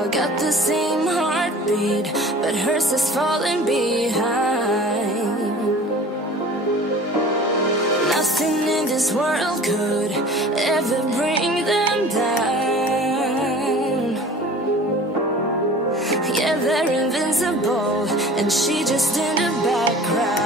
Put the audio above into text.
all got the same heartbeat, but hers is falling behind. Nothing in this world could ever bring them down. Yeah, they're invincible, and she just in the background.